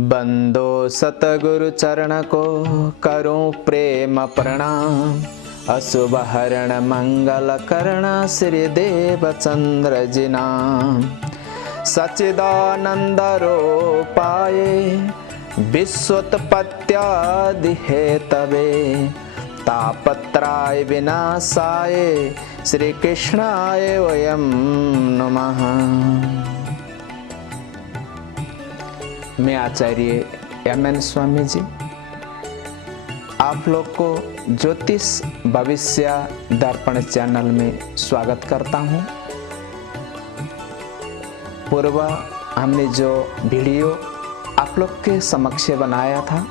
बंदो सतगुरु चरण को करूं प्रेम प्रणाम। अशुभ हरण मंगल करण श्री देव चंद्र जी नाम। सचिदानंद रूपाये विश्वोत्पत्त्यादि हेतवे तापत्राय विनाशाय श्री कृष्णाय वयं नमः। मैं आचार्य एम.एन. स्वामी जी आप लोग को ज्योतिष भविष्य दर्पण चैनल में स्वागत करता हूं। पूर्व हमने जो वीडियो आप लोग के समक्ष बनाया था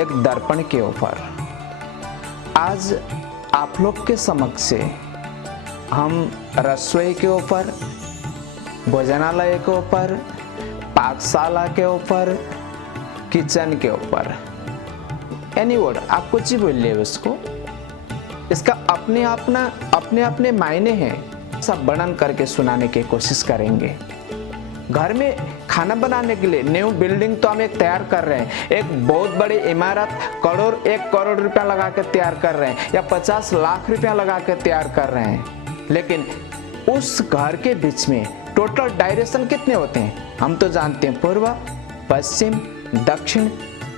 एक दर्पण के ऊपर, आज आप लोग के समक्ष हम रसोई के ऊपर, भोजनालय के ऊपर, पाकशाला के ऊपर, किचन के ऊपर, एनी वर्ड आप कुछ ही बोल ले उसको, इसका अपने अपने मायने हैं, सब वर्णन करके सुनाने की कोशिश करेंगे। घर में खाना बनाने के लिए न्यू बिल्डिंग तो हम एक तैयार कर रहे हैं, एक बहुत बड़ी इमारत 1 करोड़ रुपया लगा के तैयार कर रहे हैं या 50 लाख रुपया लगा के तैयार कर रहे हैं, लेकिन उस घर के बीच में टोटल डायरेक्शन कितने होते हैं हम तो जानते हैं, पूर्व, पश्चिम, दक्षिण,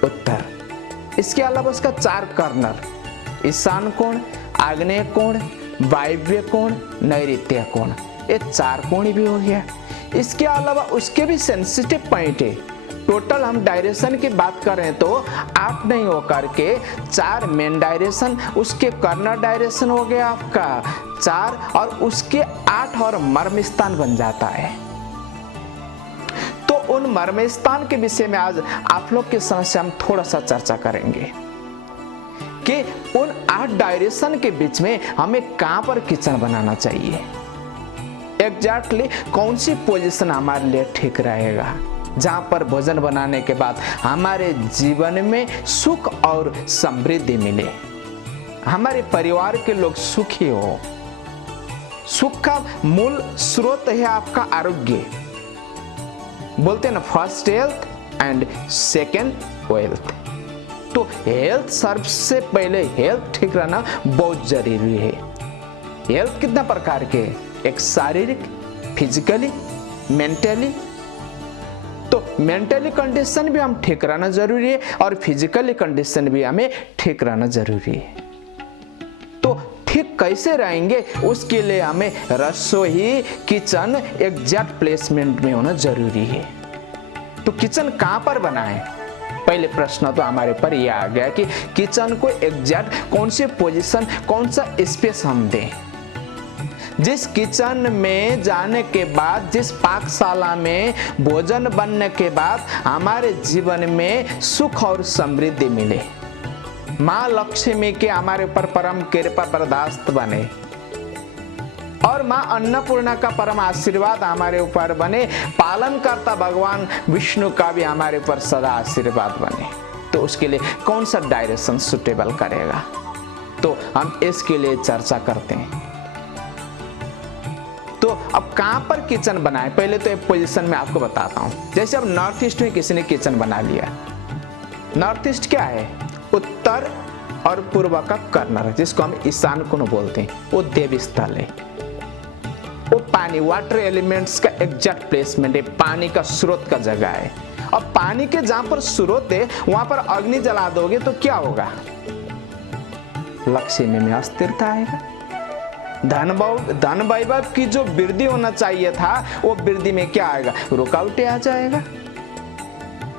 उत्तर। इसके अलावा उसका 4 कॉर्नर, ईशान कोण, आग्नेय कोण, वायव्य कोण, नैऋत्य कोण, ये 4 कोण भी हो गया। इसके अलावा उसके भी सेंसिटिव पॉइंट है। टोटल हम डायरेक्शन की बात करें तो 8 नहीं हो करके 4 मेन डायरेक्शन, उसके कॉर्नर डायरेक्शन हो गया आपका 4 और उसके 8 और मर्म स्थान बन जाता है। तो उन मर्म स्थान के विषय में आज आप लोग के समस्या हम थोड़ा सा चर्चा करेंगे कि उन 8 डायरेक्शन के बीच में हमें कहां पर किचन बनाना चाहिए, एग्जैक्टली कौन सी पोजीशन हमारे लिए ठीक रहेगा, जहां पर भोजन बनाने के बाद हमारे जीवन में सुख और समृद्धि मिले, हमारे परिवार के लोग सुखी हो। सुख का मूल स्रोत है आपका आरोग्य, बोलते हैं ना first health and second wealth. तो हेल्थ सबसे पहले हेल्थ ठीक रहना बहुत जरूरी है। हेल्थ कितना प्रकार के, एक शारीरिक, फिजिकली, मेंटली। तो मेंटली कंडीशन भी हम ठीक रहना जरूरी है और फिजिकली कंडीशन भी हमें ठीक रहना जरूरी है। तो ठीक कैसे रहेंगे उसके लिए हमें रसोई, किचन एग्जैक्ट प्लेसमेंट में होना जरूरी है। तो किचन कहां पर बनाएं? पहले प्रश्न तो हमारे पर यह आ गया कि किचन को एग्जैक्ट कौन सी पोजीशन, कौन सा स्पेस हम दें। जिस किचन में जाने के बाद, जिस पाकशाला में भोजन बनने के बाद हमारे जीवन में सुख और समृद्धि मिले, माँ लक्ष्मी के हमारे ऊपर परम कृपा बर्दाश्त बने और माँ अन्नपूर्णा का परम आशीर्वाद हमारे ऊपर बने, पालन करता भगवान विष्णु का भी हमारे ऊपर सदा आशीर्वाद बने। तो उसके लिए कौन सा डायरेक्शन सुटेबल करेगा, तो हम इसके लिए चर्चा करते हैं। तो अब कहां पर किचन बनाएं, पहले तो एक पोजीशन में आपको बताता हूं। जैसे अब नॉर्थ ईस्ट में किसी ने किचन बना लिया, नॉर्थ ईस्ट क्या है, उत्तर और पूर्व का कॉर्नर, जिसको हम ईशान कोण बोलते हैं, वो देव स्थल है। वो पानी, वाटर एलिमेंट्स का एग्जैक्ट प्लेसमेंट है, पानी का स्रोत का जगह है। अब पानी के जहां पर स्रोत है वहां पर अग्नि जला दोगे तो क्या होगा, लक्ष्मी में अस्थिरता आएगा। धन वैभव की जो वृद्धि होना चाहिए था वो वृद्धि में क्या आएगा, रुकावटें आ जाएगा।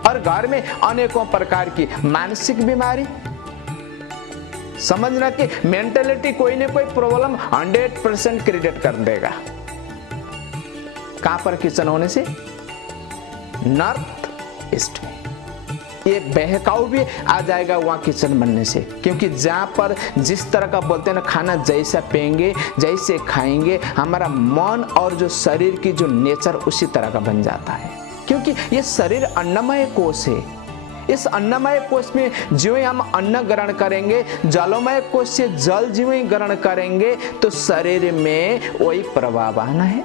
और घर में अनेकों प्रकार की मानसिक बीमारी, समझना कि मेंटालिटी कोई ना कोई प्रॉब्लम 100% क्रिएट कर देगा। कहां पर किचन होने से, नॉर्थ ईस्ट में। ये बहकाव भी आ जाएगा वहां किचन बनने से, क्योंकि जहां पर जिस तरह का बोलते हैं ना, खाना जैसा पिएंगे, जैसे खाएंगे, हमारा मन और जो शरीर की जो नेचर उसी तरह का बन जाता है। क्योंकि ये शरीर अन्नमय कोश है, इस अन्नमय कोश में ज्यों ही हम अन्न ग्रहण करेंगे, जलमय कोश से जल ज्यों ही ग्रहण करेंगे तो शरीर में वही प्रभाव आना है।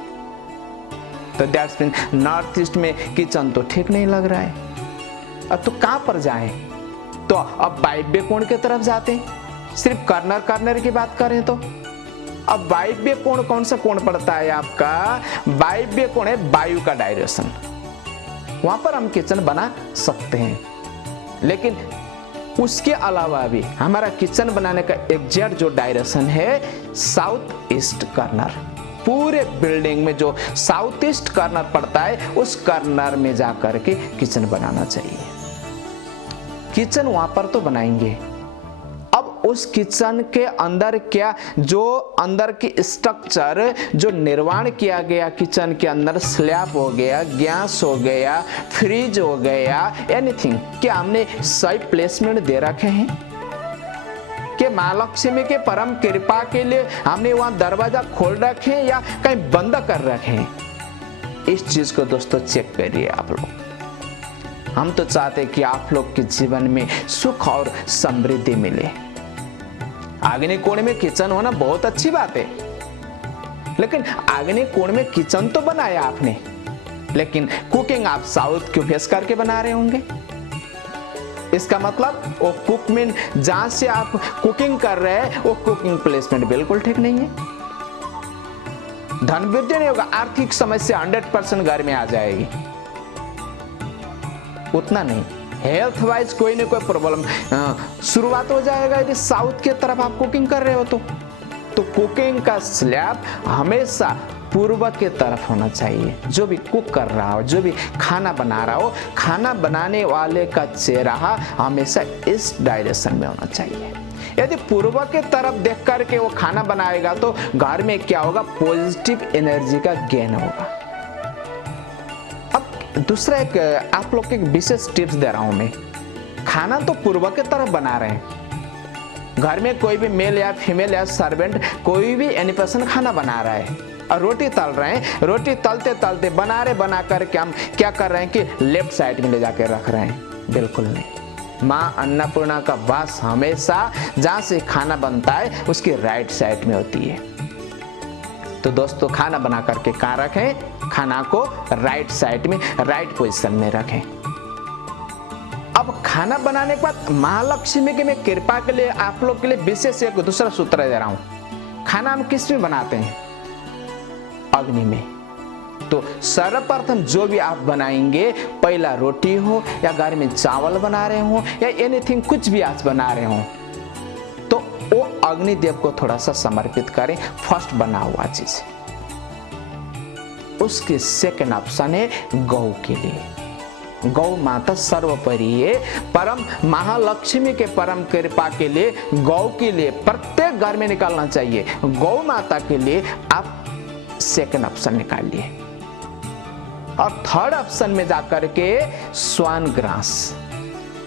तो दैट्स मीन नॉर्थ ईस्ट में किचन तो ठीक नहीं लग रहा है। तो कहां पर जाएं? तो अब वायव्य कोण की तरफ जाते हैं। सिर्फ कर्नर की बात करें तो अब वायव्य कोण कौन सा कोण पड़ता है आपका? वायव्य कोण है वायु का डायरेक्शन, वहां पर हम किचन बना सकते हैं। लेकिन उसके अलावा भी हमारा किचन बनाने का एग्जैक्ट जो डायरेक्शन है साउथ ईस्ट कॉर्नर, पूरे बिल्डिंग में जो साउथ ईस्ट कॉर्नर पड़ता है उस कॉर्नर में जाकर के किचन बनाना चाहिए। किचन वहां पर तो बनाएंगे, अब उस किचन के अंदर क्या जो अंदर की स्ट्रक्चर जो निर्माण किया गया, किचन के अंदर स्लैब हो गया, गैस हो गया, फ्रिज हो गया, एनीथिंग, क्या हमने सही प्लेसमेंट दे रखे हैं? कि मां लक्ष्मी के परम कृपा के लिए हमने वहां दरवाजा खोल रखे हैं या कहीं बंद कर रखे हैं? इस चीज को दोस्तों चेक करिए आप लोग। हम तो चाहते हैं कि आप लोग के जीवन में सुख और समृद्धि मिले। आग्नेय कोण में किचन होना बहुत अच्छी बात है, लेकिन आग्नेय कोण में किचन तो बनाया आपने, लेकिन कुकिंग आप साउथ क्यों फेस करके बना रहे होंगे? इसका मतलब वो कुक में जहां से आप कुकिंग कर रहे हैं वो कुकिंग प्लेसमेंट बिल्कुल ठीक नहीं है। धन वृद्धि नहीं होगा, आर्थिक समस्या 100% घर में आ जाएगी। उतना नहीं, हेल्थ वाइज कोई ना कोई प्रॉब्लम शुरुआत हो जाएगा यदि साउथ की तरफ आप कुकिंग कर रहे हो तो कुकिंग का स्लैब हमेशा पूर्व की तरफ होना चाहिए। जो भी कुक कर रहा हो, जो भी खाना बना रहा हो, खाना बनाने वाले का चेहरा हमेशा इस डायरेक्शन में होना चाहिए। यदि पूर्व की तरफ देख करके वो खाना बनाएगा तो घर में क्या होगा? पॉजिटिव एनर्जी का गेन होगा। अब दूसरा एक आप लोग के विशेष टिप्स दे रहा हूं मैं। खाना तो पूर्व की तरफ बना रहे हैं, घर में कोई भी मेल या फीमेल या सर्वेंट कोई भी एनी पर्सन खाना बना रहा है और रोटी तल रहे हैं, रोटी तलते तलते बना करके हम क्या कर रहे हैं कि लेफ्ट साइड में ले जाकर रख रहे हैं? बिल्कुल नहीं। माँ अन्नपूर्णा का वास हमेशा जहां से खाना बनता है उसकी राइट साइड में होती है। तो दोस्तों खाना बना करके कहां रखें? खाना को राइट साइड में, राइट पोजीशन में रखें। अब खाना बनाने के बाद महालक्ष्मी के मैं कृपा के लिए आप लोग के लिए विशेष एक दूसरा सूत्र दे रहा हूं। खाना हम किस में बनाते हैं? अग्नि में। तो सर्वप्रथम जो भी आप बनाएंगे, पहला रोटी हो या घर में चावल बना रहे हो या एनीथिंग कुछ भी आज बना रहे हो, तो वो अग्निदेव को थोड़ा सा समर्पित करें, फर्स्ट बना हुआ चीज। उसके सेकंड ऑप्शन है गौ के लिए। गौ माता सर्वोपरि है, परम महालक्ष्मी के परम कृपा के लिए गौ के लिए प्रत्येक घर में निकालना चाहिए। गौ माता के लिए आप सेकंड ऑप्शन निकालिए और थर्ड ऑप्शन में जाकर के स्वान ग्रास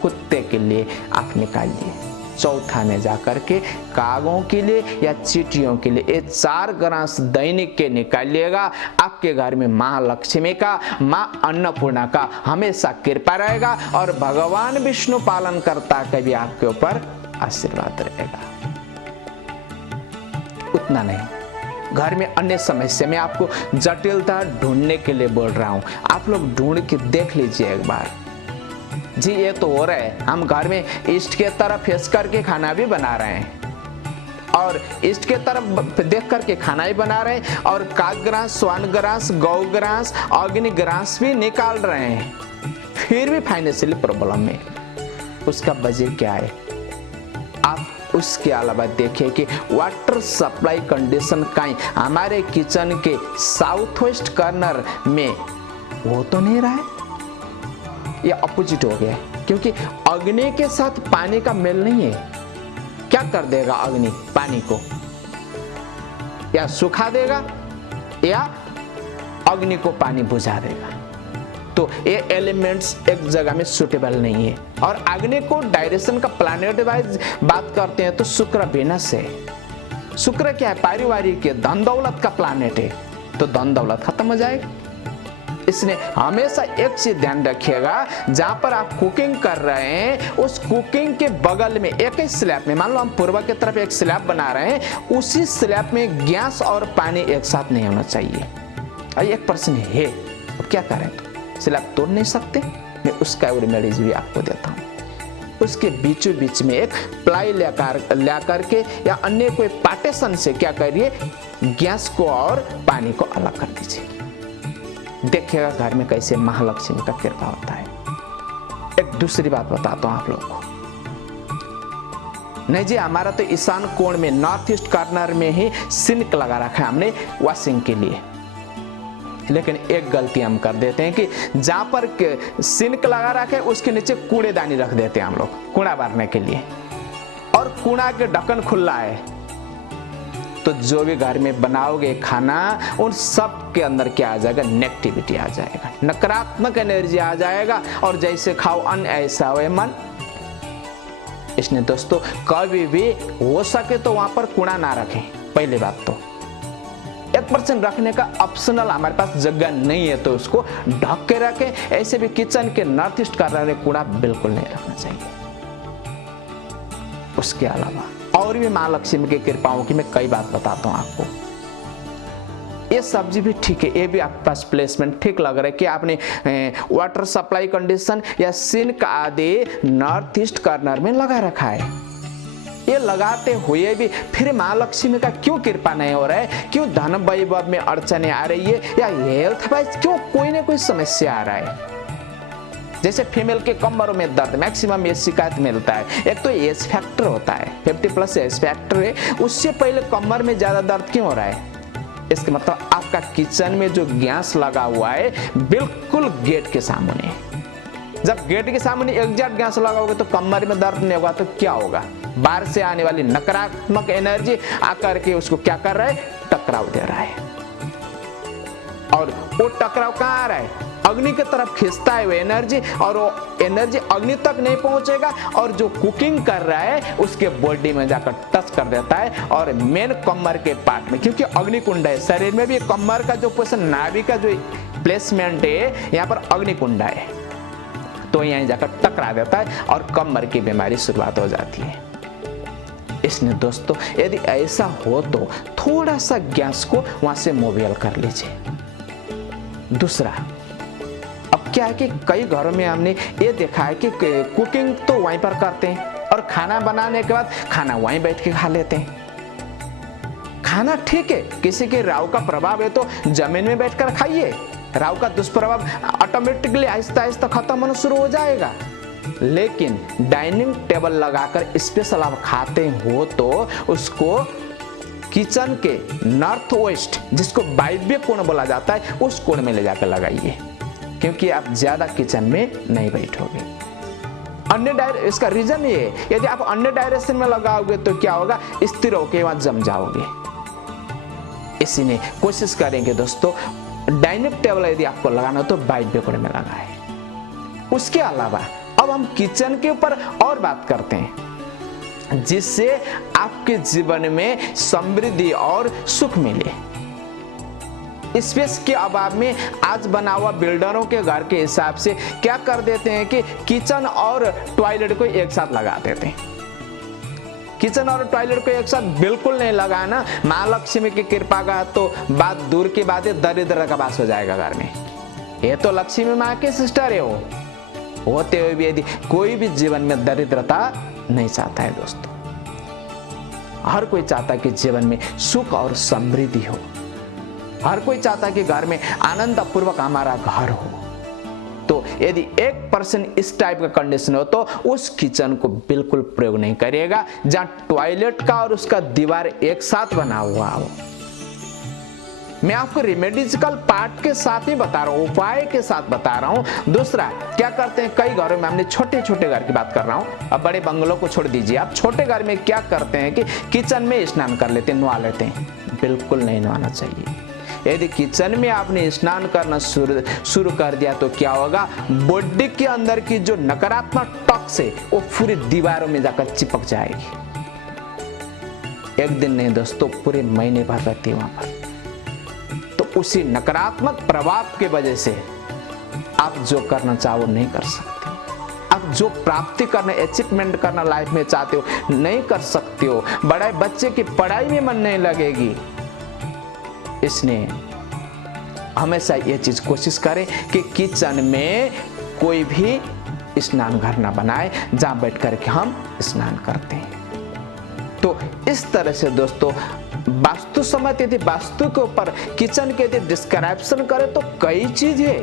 कुत्ते के लिए आप निकालिए। चौथा में जाकर के कागों के लिए या चींटियों के लिए ये 4 ग्रास दैनिक के निकालिएगा। आपके घर में माँ लक्ष्मी का, माँ अन्नपूर्णा का हमेशा कृपा रहेगा और भगवान विष्णु पालन करता का भी आपके ऊपर आशीर्वाद रहेगा। उतना नहीं, घर में अन्य समस्या में आपको जटिलता ढूंढने के लिए बोल रहा हूं। आप लोग ढूंढ के देख लीजिए एक बार। जी ये तो हो रहा है, हम घर में ईस्ट के तरफ फेस करके खाना भी बना रहे हैं और ईस्ट के तरफ देख करके खाना भी बना रहे हैं और काकग्रास, स्वानग्रास, गौग्रास, अग्निग्रास भी निकाल रहे हैं, फिर भी फाइनेंशियल प्रॉब्लम में। उसका वजह क्या है? आप उसके अलावा देखिए कि वाटर सप्लाई कंडीशन कहीं हमारे किचन के साउथ वेस्ट कॉर्नर में हो तो नहीं रहा है, या अपोजिट हो गया, क्योंकि अग्नि के साथ पानी का मेल नहीं है। क्या कर देगा अग्नि पानी को? या सुखा देगा या अग्नि को पानी बुझा देगा। तो ये एलिमेंट्स एक जगह में सुटेबल नहीं है। और अग्नि को डायरेक्शन का प्लैनेट वाइज बात करते हैं तो शुक्र वेनस है। शुक्र क्या है? पारिवारिक है, धन दौलत का प्लैनेट है, तो धन दौलत खत्म हो जाएगा। इसलिए हमेशा एक चीज ध्यान रखिएगा, जहां पर आप कुकिंग कर रहे हैं उस कुकिंग के बगल में एक ही स्लैब में, मान लो हम पूर्व की तरफ एक स्लैब बना रहे हैं, उसी स्लैब में गैस और पानी एक साथ नहीं होना चाहिए। एक प्रश्न है, अब क्या करें? स्लैब तोड़ नहीं सकते, मैं उसका रेमेडीज भी आपको देता हूँ। उसके बीचों बीच में एक प्लाई ला करके या अन्य कोई पार्टीशन से क्या करिए, गैस को और पानी को अलग कर दीजिए। देखिएगा घर में कैसे महालक्ष्मी का कृपा होता है। एक दूसरी बात बताता हूँ आप लोगों को। नहीं जी, हमारा तो ईशान कोण में नॉर्थ ईस्ट कॉर्नर में ही सिंक लगा रखा है हमने वॉशिंग के लिए। लेकिन एक गलती हम कर देते हैं कि जहां पर सिंक लगा रखे उसके नीचे कूड़ेदानी रख देते हैं हम लोग कूड़ा भरने के लिए, और कूड़ा के ढक्कन खुला है, तो जो भी घर में बनाओगे खाना उन सब के अंदर क्या आ जाएगा, नेगेटिविटी आ जाएगा, नकारात्मक एनर्जी आ जाएगा, और जैसे खाओ अन्न ऐसा हो मन। इसलिए दोस्तों कभी भी हो सके तो वहां पर कूड़ा ना रखें। पहली बात तो 1% रखने का ऑप्शनल हमारे पास जगह नहीं है तो उसको ढक के रखें। ऐसे भी किचन के नॉर्थ ईस्ट कॉर्नर में कूड़ा बिल्कुल नहीं रखना चाहिए। उसके अलावा और भी मां लक्ष्मी की कृपाओं की मैं कई बात बताता हूं आपको। ये सब्जी भी ठीक है, ये भी आपके पास प्लेसमेंट ठीक लग रहा है कि आपने वाटर सप्लाई कंडीशन या सिंक आदि नॉर्थ ईस्ट कॉर्नर में लगा रखा है। ये लगाते हुए भी फिर मां लक्ष्मी का क्यों कृपा नहीं हो रहा है, क्यों धन वैभव में अड़चने आ रही है, या हेल्थ वाइज क्यों कोई ना कोई समस्या आ रहा है। जैसे फीमेल के कमरों में दर्द मैक्सिमम ये शिकायत मिलता है। एक तो एज फैक्टर होता है, 50+ एज फैक्टर है, उससे पहले कमर में ज्यादा दर्द क्यों हो रहा है। इसका मतलब आपका किचन में जो गैस लगा हुआ है बिल्कुल गेट के सामने। जब गेट के सामने एग्जैक्ट गैस लगाओगे तो कमर में दर्द नहीं होगा तो क्या होगा, बाहर से आने वाली नकारात्मक एनर्जी आकर के उसको क्या कर रहा है, टकराव दे रहा है। और वो टकराव कहाँ आ रहा है, अग्नि की तरफ खींचता है वो एनर्जी, और वो एनर्जी अग्नि तक नहीं पहुंचेगा, और जो कुकिंग कर रहा है उसके बॉडी में जाकर टच कर देता है, और मेन कमर के पार्ट में, क्योंकि अग्निकुंड है शरीर में भी, कमर का जो पोजीशन नाभि का जो प्लेसमेंट है यहाँ पर अग्निकुंड है, तो यहीं जाकर टकरा देता है और कमर की बीमारी शुरुआत हो जाती है। इसलिए दोस्तों यदि ऐसा हो तो थोड़ा सा गैस को वहां से मूव कर लीजिए। दूसरा, अब क्या है कि कई घरों में हमने ये देखा है कि कुकिंग तो वहीं पर करते हैं और खाना बनाने के बाद खाना वहीं बैठ के खा लेते हैं। खाना ठीक है, किसी के राहु का प्रभाव है तो जमीन में बैठकर खाइए, राहु का दुष्प्रभाव ऑटोमेटिकली आहिस्ता आहिस्ता खत्म होना शुरू हो जाएगा। लेकिन डाइनिंग टेबल लगाकर स्पेशल आप खाते हो तो उसको किचन के नॉर्थ वेस्ट, जिसको वायव्य कोण बोला जाता है, उस कोण में ले जाकर लगाइए, क्योंकि आप ज्यादा किचन में नहीं बैठोगे। इसका रीजन ये है, यदि आप अन्य डायरेक्शन में लगाओगे तो क्या होगा, स्थिर होके वहां जम जाओगे। इसीलिए कोशिश करेंगे दोस्तों, डाइनिंग टेबल यदि आपको लगाना हो तो वायव्य कोण में लगाएं। उसके अलावा अब हम किचन के ऊपर और बात करते हैं, जिससे आपके जीवन में समृद्धि और सुख मिले। स्पेस के अभाव में आज बना हुआ बिल्डरों के घर के हिसाब से क्या कर देते हैं कि किचन और टॉयलेट को एक साथ लगा देते हैं। किचन और टॉयलेट को एक साथ बिल्कुल नहीं लगाना। मां लक्ष्मी की कृपा का तो बात दूर की बात है, दरिद्र का वास हो जाएगा घर में। ये तो लक्ष्मी माँ के सिस्टर है, वो होते हुए भी यदि कोई भी जीवन में दरिद्रता नहीं चाहता है दोस्तों। हर कोई चाहता है कि जीवन में सुख और समृद्धि हो, हर कोई चाहता है कि घर में आनंद पूर्वक हमारा घर हो। तो यदि 1% इस टाइप का कंडीशन हो तो उस किचन को बिल्कुल प्रयोग नहीं करिएगा जहां टॉयलेट का और उसका दीवार एक साथ बना हुआ हो। मैं आपको रेमेडिकल पार्ट के साथ ही बता रहा हूं, उपाय के साथ बता रहा हूं। दूसरा क्या करते हैं, कई घरों में, हमने छोटे छोटे घर की बात कर रहा हूं, अब बड़े बंगलों को छोड़ दीजिए, आप छोटे घर में क्या करते हैं कि किचन में स्नान कर लेते हैं, नहा लेते हैं। बिल्कुल नहीं नहाना चाहिए। यदि किचन में आपने स्नान करना शुरू कर दिया तो क्या होगा, बॉडी के अंदर की जो नकारात्मक टॉक्स है वो पूरी दीवारों में जाकर चिपक जाएगी। एक दिन नहीं दोस्तों, पूरे महीने भर रहती है वहां पर। तो उसी नकारात्मक प्रभाव की वजह से आप जो करना चाहो नहीं कर सकते, आप जो प्राप्ति करना, अचीवमेंट करना लाइफ में चाहते हो नहीं कर सकते हो। बड़े बच्चे की पढ़ाई में मन नहीं लगेगी। इसलिए हमेशा ये चीज कोशिश करें कि किचन में कोई भी स्नान घर ना बनाए जहां बैठ करके हम स्नान करते हैं। तो इस तरह से दोस्तों वास्तु समय यदि वास्तु के ऊपर किचन के यदि डिस्क्रिप्शन करें तो कई चीज है,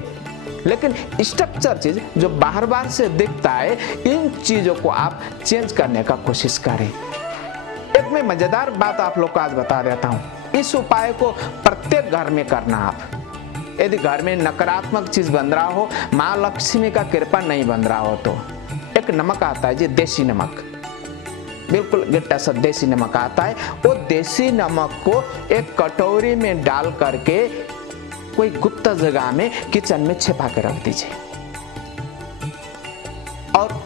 लेकिन स्ट्रक्चर चीज जो बाहर बाहर से दिखता है, इन चीजों को आप चेंज करने का कोशिश करें। एक मैं मजेदार बात आप लोग को आज बता देता हूं। इस उपाय को प्रत्येक घर में करना आप। यदि घर में नकारात्मक चीज बन रहा हो, माँ लक्ष्मी का कृपा नहीं बन रहा हो, तो एक नमक आता है जी, देसी नमक, बिल्कुल गिट्टा सा देसी नमक आता है। वो देसी नमक को एक कटोरी में डाल करके कोई गुप्त जगह में किचन में छिपा के रख दीजिए, और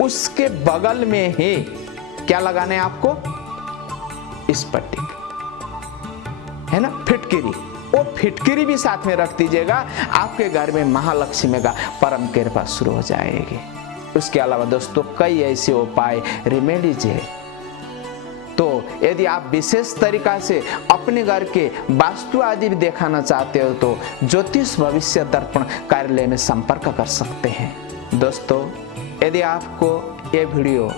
उसके बगल में ही क्या लगाना है आपको, इस पट्टी है ना, फिटकिरी, वो फिटकिरी भी साथ में रख दीजिएगा। आपके घर में महालक्ष्मी का परम कृपा शुरू हो जाएगी। उसके अलावा दोस्तों कई ऐसे उपाय रेमेडीज है। तो यदि आप विशेष तरीका से अपने घर के वास्तु आदि भी दिखाना चाहते हो तो ज्योतिष भविष्य दर्पण कार्यालय में संपर्क कर सकते हैं। दोस्तों यदि आपको ये वीडियो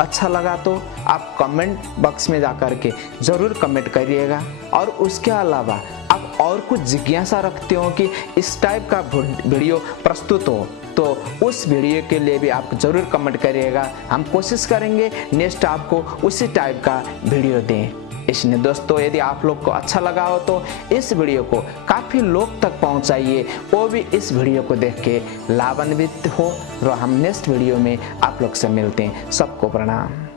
अच्छा लगा तो आप कमेंट बॉक्स में जाकर के जरूर कमेंट करिएगा, और उसके अलावा आप और कुछ जिज्ञासा रखते हो कि इस टाइप का वीडियो प्रस्तुत हो तो उस वीडियो के लिए भी आप जरूर कमेंट करिएगा। हम कोशिश करेंगे नेक्स्ट आपको उसी टाइप का वीडियो दें। इसलिए दोस्तों यदि आप लोग को अच्छा लगा हो तो इस वीडियो को काफ़ी लोग तक पहुंचाइए, वो भी इस वीडियो को देख के लाभान्वित हो। और हम नेक्स्ट वीडियो में आप लोग से मिलते हैं। सबको प्रणाम।